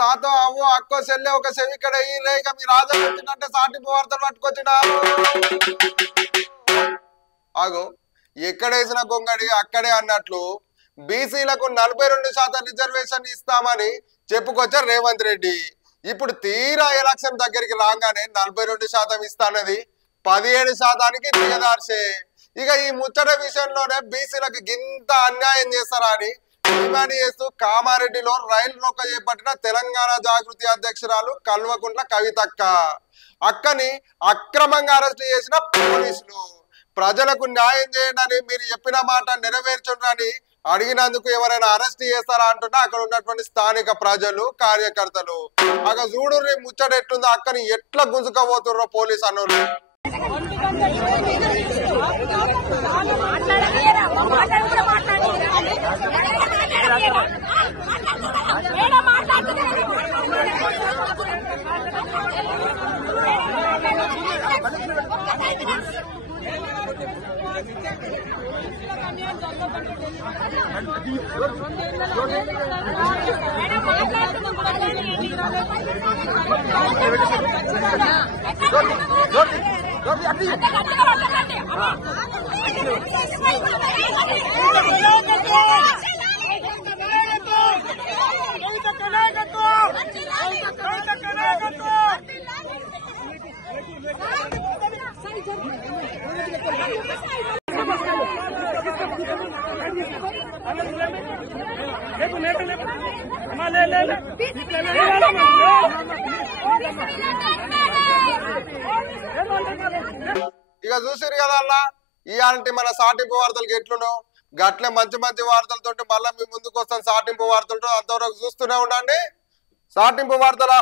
తాతో అవ్వో అక్కో చెల్లె ఒక చెవిక్కడ ఇక మీ రాజా వచ్చిందంటే సాటింపు వార్తలు పట్టుకొచ్చినా ఆగో ఎక్కడేసిన గొంగడి అక్కడే అన్నట్లు బీసీలకు 42% రిజర్వేషన్ ఇస్తామని చెప్పుకొచ్చారు రేవంత్ రెడ్డి. ఇప్పుడు తీరా ఎలక్షన్ దగ్గరికి రాగానే 42% ఇస్తానది 17%కి దిగదార్చే. ఇక ఈ ముచ్చట విషయంలోనే బీసీలకు గింత అన్యాయం చేస్తారా అని డిమాండ్ చేస్తూ కామారెడ్డిలో రైలు నౌక చేపట్టిన తెలంగాణ జాగృతి అధ్యక్షురాలు కల్వకుంట్ల కవితక్క. అక్కని అక్రమంగా అరెస్ట్ చేసిన పోలీసులు ప్రజలకు న్యాయం చేయండి మీరు చెప్పిన మాట నెరవేర్చుండని అడిగినందుకు ఎవరైనా అరెస్ట్ చేస్తారా అంటున్నా అక్కడ ఉన్నటువంటి స్థానిక ప్రజలు కార్యకర్తలు. అక్కడ చూడు ముచ్చట ఎట్లుందో అక్కని ఎట్లా గుంజుకపోతుర్రో పోలీసు అన్నోళ్ళు. ఇక చూసిరు కదా అలా ఇలాంటి మన సాటింపు వార్తలకు ఎట్లునో గట్లే మంచి మంచి వార్తలతో మళ్ళీ మీ ముందుకు వస్తాం. సాటింపు వార్తలతో అంతవరకు చూస్తూనే ఉండండి. సాటింపు వార్తల